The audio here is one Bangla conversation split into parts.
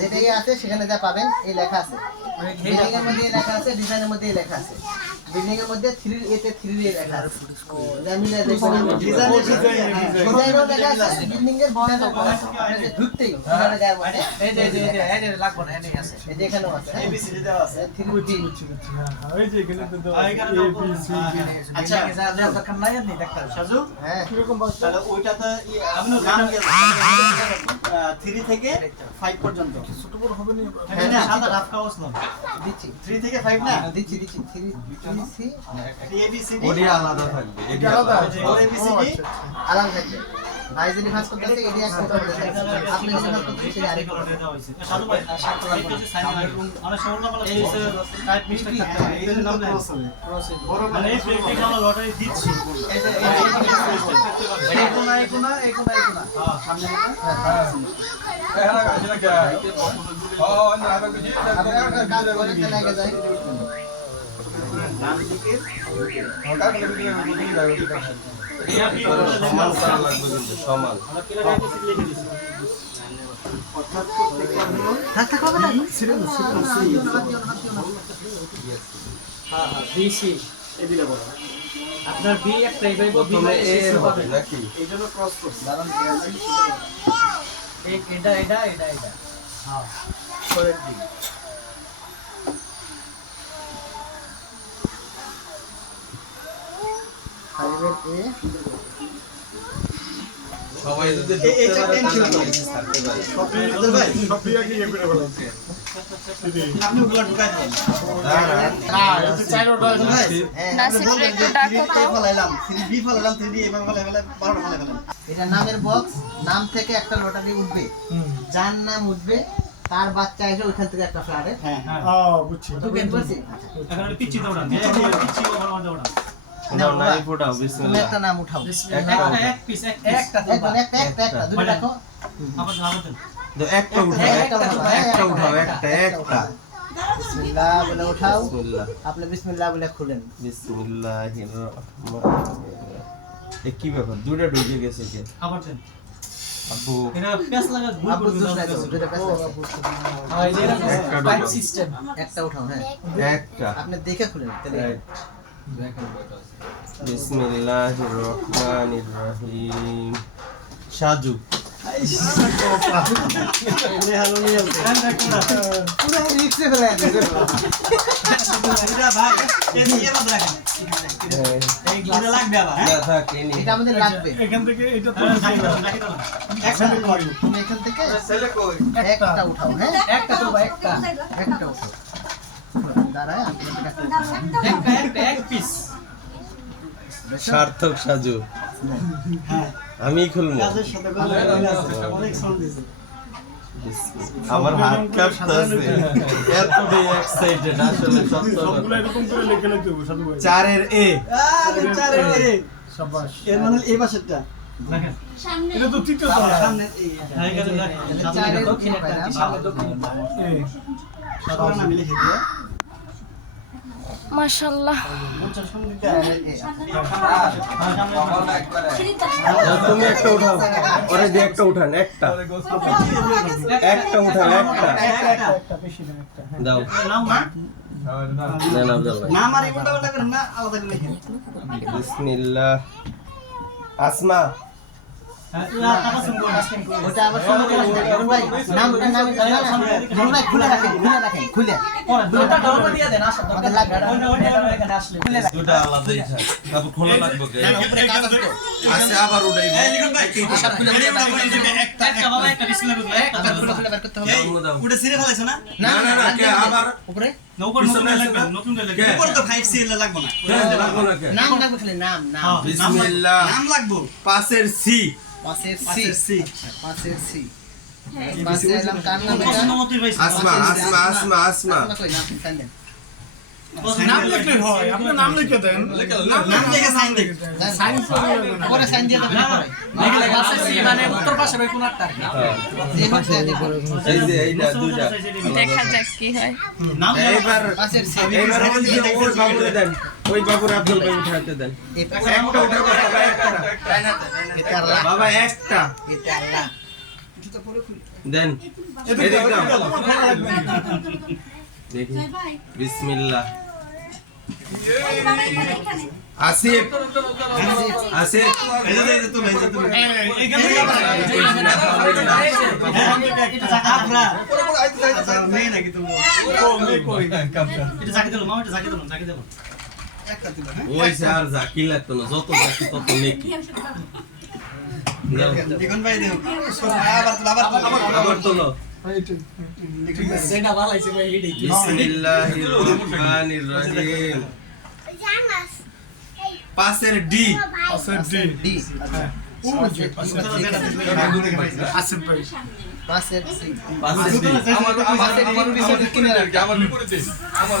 যেটাই আছে? সেখানে যা পাবেন এই লেখা আছে। বিল্ডিং এর মধ্যে লেখা আছে ডিজাইনের মধ্যে লেখা আছে। বিল্ডিং এর মধ্যে থ্রি এতে থ্রি এ লেখা আছে। বিল্ডিং এর আপনাকে ঢুকতেই ওখানে গায়ের মধ্যে এই যে এই যে এই যে এই যে লাগবো না এই আছে। বুঝছি হ্যাঁ হ্যাঁ, ওই যে এখানে তো থ্রি থেকে ফাইভ পর্যন্ত। ছোট বড় হবে না হ্যাঁ না সাদা রাফ কাগজ না দিচ্ছি। থ্রি থেকে ফাইভ না? দিচ্ছি দিচ্ছি। Three three C three ABCD ওডি আলাদা থাকবে আলাদা। আলাদা। আচ্ছা আচ্ছা। আলাদা থাকবে। ভাই যদি ভাঁজ করতেছে এটি এক করতে হবে আপনি যদি ভাঁজ করতেছে সেটা আরেক করতে হবে। সাধু ভাই এই পেজে সাইন অনেক সময় না টাইপ মিস্টেক থাকতে এই যে নাম নেই মানে এই প্রেজে আমরা লটারি দিচ্ছি এই যে এই কোন এই কোন এই কোন এই কোন হ্যাঁ সামনে আপনার কাজ করে লেগে যায় ডান দিকে সমান করা লাগবে কিন্তু সমান আমরা কিলা গাইতে লিখে দিছি অর্থাৎ প্রত্যেকটা হলো থাক থাক হবে না হ্যাঁ হ্যাঁ বিসি এই দিলে আপনার বি একটা এই জন্য ক্রস করছি এটা এটা এটা এটা। হ্যাঁ পরের দিক ফাইভের এ সবাই যদি এ- এটা ঢুকতে পারে tension তাহলে করে। থাকতে পারে আব্দুল ভাই সব দিয়ে কি ইয়ে করে বলা আছে আপনি ওগুলো ঢুকাই দেবেন হ্যাঁ এটা চার ওটা আব্দুল ভাই হ্যাঁ আপনি বললেন যে থ্রি এ ফলাইলাম থ্রি বি ফলাইলাম থ্রি ডি এভাবে ফলাই এটা নামের বক্স নাম থেকে একটা লটারি উঠবে। যার নাম উঠবে তার বাচ্চা এসে ওইখান থেকে একটা ফ্ল্যাটে হ্যাঁ হ্যাঁ। বুঝছি। এখন পিচ্ছি দৌড়ান। পিচ্ছি ওভার ওভার দৌড়ান? দাও নাই ফোটাও তুমি একটা নাম উঠাও একটা একটা উঠাও। এক পিস একটা একটা একটা একটা দুটো। রাখো আবার আবার দাও, একটা উঠাও একটা উঠাও, একটা একটা একটা বিসমিল্লাহ বলে উঠাও। আপনি বিসমিল্লাহ বলে খুলেন। বিসমিল্লাহির রহমানির এ কি ব্যাপার? দুইটা ঢুকে গেছে কে? আবার দেন। আব্বু। এটা পেস লাগা ভুল আব্বু করবে দুটো রাখো, দুটো হ্যাঁ এই একটা পাইপ সিস্টেম একটা উঠাও হ্যাঁ। একটা। আপনি দেখে খুলেন তাহলে। বিসমিল্লাহির রহমানির রহিম সাজু। পুরো রিক্সে ফেলে আছে এটা ভাই এই যে এ বাদ রাখেন এই গ্লাস লাগবে আবার হ্যাঁ না থাক এনি এটা আমাদের লাগবে এখান থেকে এটা তো একটা করি তুমি এখান থেকে ছেলে কই? একটা উঠাও হ্যাঁ? একটা তো একটা। একটা উঠাও। দাঁড়ায় পিস। সার্থক সাজু। আমি খুলবো। আমার হাত কাঁপতেছে। এতটাই এক্সাইটেড আসলে সত্য সবগুলো এরকম করে লিখে লিখে দেবো সাধু ভাই। চারের এ। আরে চারে এ। সাবাস। এর মানে এই পাশেরটা। দেখেন। এটা তো তৃতীয় সামনে এই দক্ষিণ একটা সামনে দক্ষিণ সাধারণ আমি লিখে দিও মাশাল্লাহ তুমি একটা উঠাও। ওরে দিয়ে একটা উঠান একটা। একটা উঠান একটা। দাও। আসমা হ্যাঁ ইয়া টাকা শুনব আজকে ওটা আবার। ভাই নাম নাম ভাই খুলে রাখেন খুলে রাখেন খুলে আবার উঠাইবো এই লিখুন ভাই সব খুলে ফেলে বের করতে হবে। একটা বাবা একটা বিসমিল্লাহ করবে একটা একটা খুলে ফেলে বের করতে হবে এই উঠে সিরে ফেলাইছো না না না, না, কে? আবার উপরে নৌকর নতুন পিছনে আছে লাগবে না? নতুন লাগবে কে? উপরে তো 5 সিএল লাগবে না কে লাগবো। না কে? নাম লাগবে খালি নাম নাম। হ্যাঁ। বিসমিল্লাহ। নাম লাগবে। পাশের সি পাশের সি পাশের সি মতোই ভাই আসমা আসমা আসমা আসমা। নাম লিখলে হয় আপনি নাম লিখে দেন নাম লিখে সাইন দিন সাইন পরে সাইন দিয়ে দেবেন পরে পাশে সি মানে উত্তর পাশে ভাই কোন একটা এই হচ্ছে দেখো এই যে এইটা দুইটা দেখা যাক কি হয় নাম এইবার পাশের সি এইবার ওই যে ওই বাবুরে দেন ওই বাবুর আব্দুল ভাই উঠাতে দেন একটা এটা বাবা একটা এটা আল্লাহ দেন এদিক দাও দেখি বিসমিল্লাহ আসিফ আসিফ এই যে, এই যে তুমি, এই যে তুমি। ওই সে আর জাকি লাগতো না যত জাকি তত নেকি ভাই দেও। আবার তুলো, আবার তুলো, আবার তুলো। পাশের ডি পাশের ডি ডি পিছনে। আচ্ছা আমার আমার গেল তিন থেকে পাঁচ আচ্ছা আমাদের সামনে এবার এবার সব টানতে হচ্ছে। কে আচ্ছা, আমার পুতুল, আমার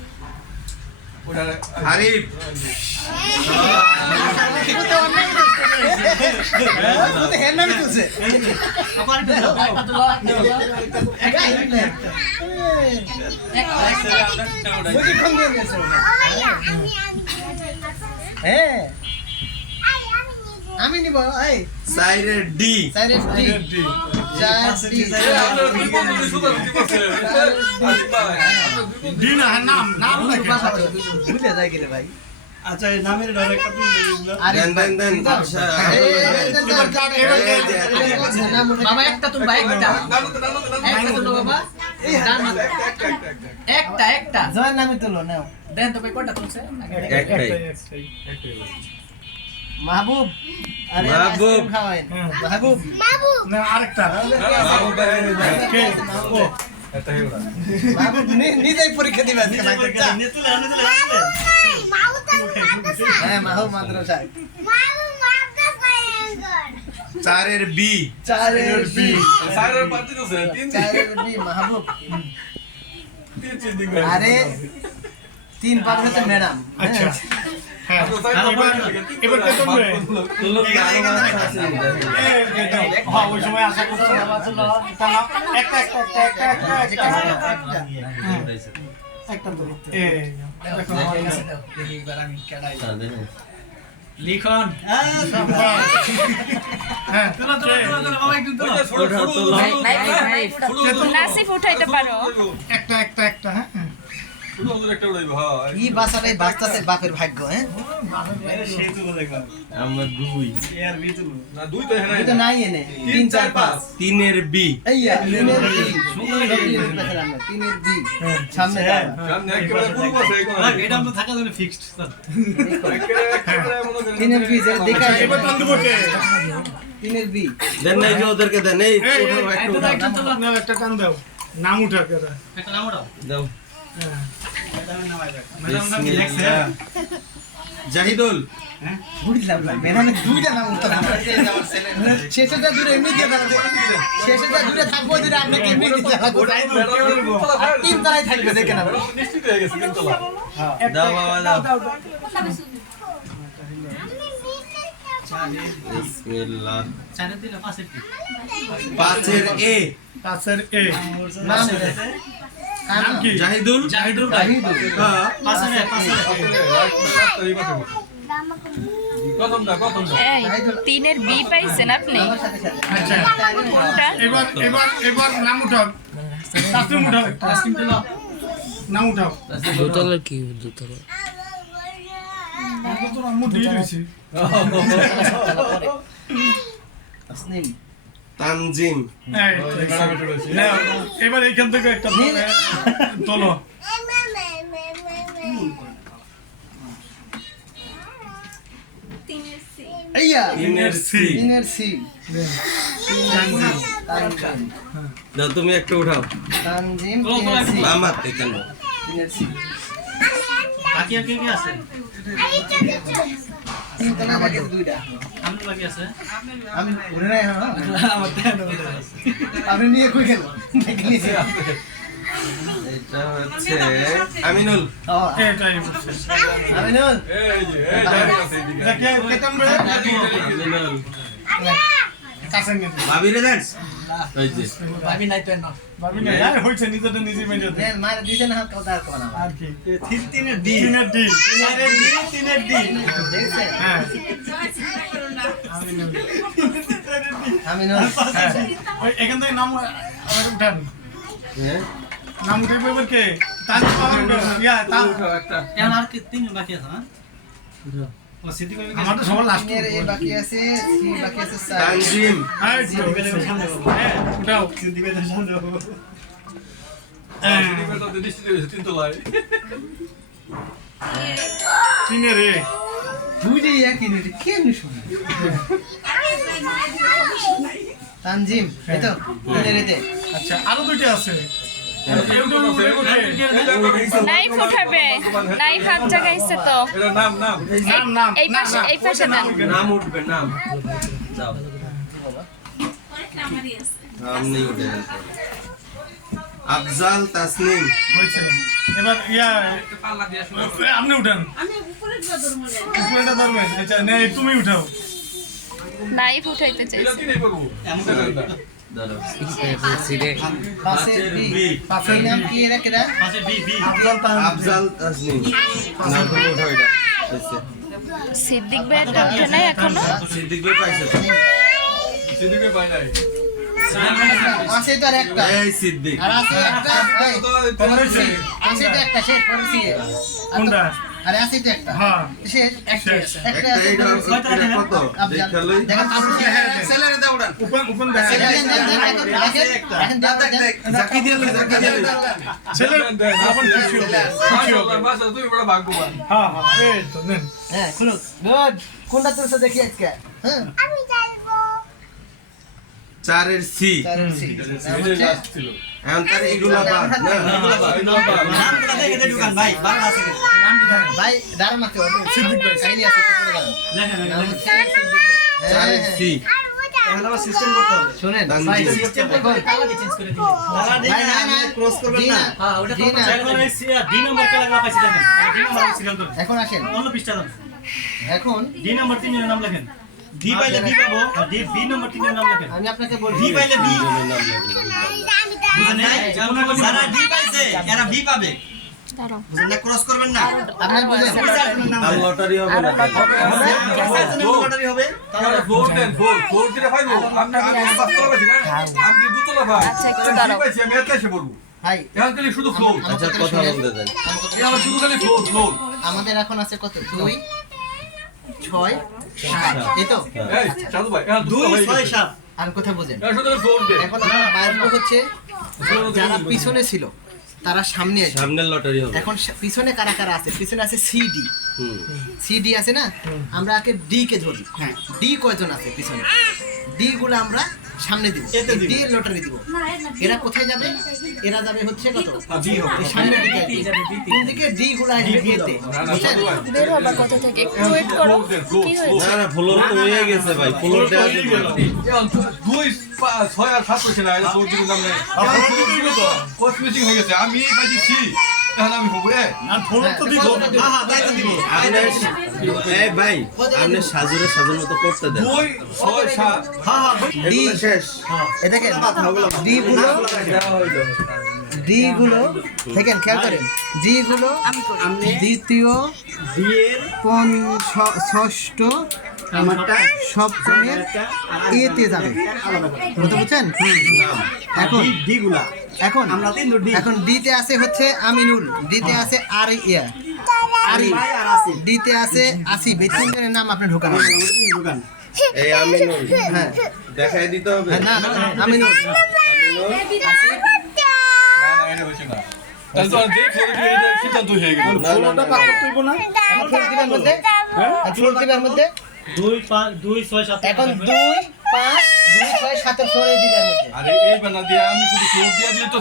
হ্যাঁ। আমি নিব এই সাইরের ডি। সাইরেস ডি। নাম নাম আচ্ছা, নামের একটা। আচ্ছা কাট, কাট। নাম বাবা একটা একটা একটা তুলো বাবা একটা একটা জয়ের নামই তুলো নাও। দেন তো ভাই কয়টা তুলছে? একটাই। মাহবুব আরে মাহবুব। মাহবুব। না আরেকটা। বাবু ভাই কে? ও। মাহবুব নিজেই পরীক্ষা দিবে। হ্যাঁ মাহবুব মাদ্রাসায় চারের বি। চারের বি। চারের বি মাহবুব। আরে তিন পাঁচ হচ্ছে ম্যাডাম। আচ্ছা। হ্যাঁ। হ্যাঁ তুলো একটা একটা একটা লিখন হ্যাঁ তুলো তুলো তুলো তুলো বাবা একটু তুলো ওঠা তোলো নাসিফ উঠাইতে পারো একটা একটা একটা হ্যাঁ ই বাসাটাই বাঁচতেছে বাপের ভাগ্য হ্যাঁ? আরে, সেই তুলো দেখলাম। আমরা দুই। এ আর বি তুলো। এই নাই এনে। তিন চার পাঁচ। তিনের বি। এইয়া তিনের বি। তিনের বি সামনে হ্যাঁ। দাও। রাখ, এটা আমরা থাকা যাবে fixed, তিনের বি যে দেখা এবার টান দেবো তিনের বি। দেন নাই যে ওদেরকে দেন এই এই, এই, ওঠাও একটু একটু একটু তুলো নাও একটা টান দাও নাম উঠা কে একটা নাম ওঠাও। দাও। হ্যাঁ। জাহিদুল। বুঝলাম দুইটা নাম উত্তর দূরে এমনি দিয়ে দূরে থাকব দূরে আপনাকে এমনি দিতে তিন তলায় থাকবে দেখে না দাও বাবা দাও। বিসমিল্লাহ চারের দিলে পাশের কি? পাঁচের এ পাশের এ নাম নাম কি জাহিদুল জাহিদুল জাহিদুল হ্যাঁ পাশের এ, পাশের এ। এই তিনের বি পাইছেন আপনি আমার সাথে সাথে আচ্ছা কোনটা এবার এবার এবার নাম উঠাও তাসলিম উঠাও তাসলিম তুলো। নাম উঠাও দোতলা কি দোতলা তো তোর আম্মু দিয়ে দিয়েছি তাসনিম তানজিম। এবার এইখান থেকে একটা তোলো। দাও তুমি একটা উঠাও। তানজিম তোলো, তোলো, তিনের সি আমার এখানে তিনের সি বাকি আর কে কে আছে? আমি হ্যাঁ নিয়ে কই গেল? এটা হচ্ছে আমিনুল। আমিনুল। কে? কে তোমরা কাছে ভাবি রে দেন ওই যে। ভাবি নাই তো এনো। ভাবি না আরে হইছে নিজেটা নিজে মেনে দে মার দিছে না কথা কোনা আর কি? তিন তিনের ডি। তিনের ডি। চারের ডি তিনের ডি। দেখছেন? হ্যাঁ। হ্যাঁ। ওই এখান থেকে নাম আবার উঠান। হ্যাঁ নাম উঠে পেবে কে? তাজ ইয়া তা এখন আর কি তিন বাকি আছে হ্যাঁ সবার লাস্ট এর বাকি আছে বাকি আছে হ্যাঁ হ্যাঁ উঠাও হ্যাঁ। তিনের রে শুনি? তানজিম এই তো আচ্ছা আরও দুইটা আছে। নাইফ উঠাবে। নাইফ হাত জাগাইছে তো। নাম নাম এই পাশে এই পাশে দেন নাম উঠবে নাম। যাও। নাম নেই উঠে। আফজাল তাসনিম। এবার ইয়া আপনি উঠান। উপরেটা ধরবেন। আচ্ছা নে তুমি উঠাও। নাইফ উঠাইতে চাইছে। দাঁড়াও সিদ্দিক ভাইয়েরটা উঠে নাই এখনও? সিদ্দিক ভাই পাইছে তো? পাশে তো একটা। এই সিদ্দিক। আর আছে একটা এই, আছে একটা শেষ পড়ছি কোনটা? আরে আছে তো একটা। হ্যাঁ। শেষ একটা আছে কত দেখা দেখেন তারপর কি হ্যাঁ দাও উড়ান উপন উপন দেখা দেন, দেন, দেন, দেন, এখন দেখেন, দেখ দেখ। জাকি দিয়ে জাকি দিয়ে ছেলে আপন খুশি হবে খুশি হবে হ্যাঁ হ্যাঁ এই তো নেন। হ্যাঁ খুলো গুড কোনটা তুলছে দেখি আজকে? হ্যাঁ। চারের সি। এখন তার এগুলা বাদ ভাই আছে। সিদ্দিক ভাই কাহিনী আছে। হ্যাঁ, চারের। সি। সিস্টেম করতে হবে। শুনেন ভাই সিস্টেম দেখুন চেঞ্জ করে দিই তারা দিন না, না না। ক্রস করবেন না। ওটা তো না। এখন এই ডি নাম্বার কে লাগা পাইছি দেখেন। ডি নাম্বার সিরিয়াল ধরে এখন আসেন। অন্য পৃষ্ঠা দেন এখন ডি নাম্বার তিনের নাম লেখেন। ডি পাইলে পাবো। আর ডি বি নাম্বার নাম লেখেন। আমি আপনাকে ডি পাইলে বি যারা ডি পাইছে এরা বি পাবে। দাঁড়াও। ক্রস করবেন না। আপনার বুঝেন আর লটারি হবে না। লটারি হবে। আচ্ছা একটু দাঁড়াও। ভাই শুধু ফ্লোর আচ্ছা কথা বলতে দেন। শুধু খালি ফ্লোর ফ্লোর আমাদের এখন আছে কত? দুই ছয় সাত এই তো? এই সাধু ভাই হ্যাঁ দুই ছয় সাত। আর কথা বুঝেন? হ্যাঁ শুধু ফ্লোর দে। এখন আমার বাইরে হচ্ছে যারা পিছনে ছিল তারা সামনে আছে। সামনের লটারি হবে। এখন পিছনে কারা কারা আছে? পিছনে আছে সিডি হুম। সিডি আছে না? আমরা আগে ডি কে ধরি। হ্যাঁ ডি কয়জন আছে পিছনে? ডি গুলো আমরা সামনে দিব এর লটারি দিব এরা কোথায় যাবে এরা যাবে হচ্ছে কত কি। কোন দিকে ডি গুলো আসবে এতে বের হবা কোথা থেকে একটু ওয়েট করো কি হয়েছে না না ফ্লোর তো হয়ে গেছে ভাই ফ্লোর দেওয়া যাবে দুই ছয় আর সাত করছে না এটা তো কোচ হয়ে গেছে আমি এই পাইছি হব আর ফোন তো দিব। হ্যাঁ হ্যাঁ তাই তো দিব। এই ভাই আপনি সাজুরে সাজুর মতো করতে দেন। দুই ছয় সাত হ্যাঁ হ্যাঁ এগুলো শেষ। এ দেখেন ডি গুলো ডি গুলো দেখেন খেয়াল করেন। ডি গুলো দ্বিতীয় ডি এর ষষ্ঠ আমারটা সপ্তমের এতে যাবে। বুঝতে পারছেন? এখন? ডি গুলা এখন? আমরা তিন ডি। এখন ডিতে আছে হচ্ছে আমিনুল ডিতে আছে আর ইয়া। আরি ডিতে আছে আসিফ এই তিনজনের নাম আপনি ঢোকান? ঢুকান এই আমিনুল। হ্যাঁ। দেখাই দিতে হবে। না না আমিনুল। সিদ্ধান্ত হয়ে গেল। মধ্যে দুই পাঁচ দুই ছয় সাত এখন দুই পাঁচ দুই ছয় সাতের ফ্লোরে দিবার মধ্যে। আরে এই বানা দিয়ে আমি শুধু ফ্লোর দিয়ে দিলে তো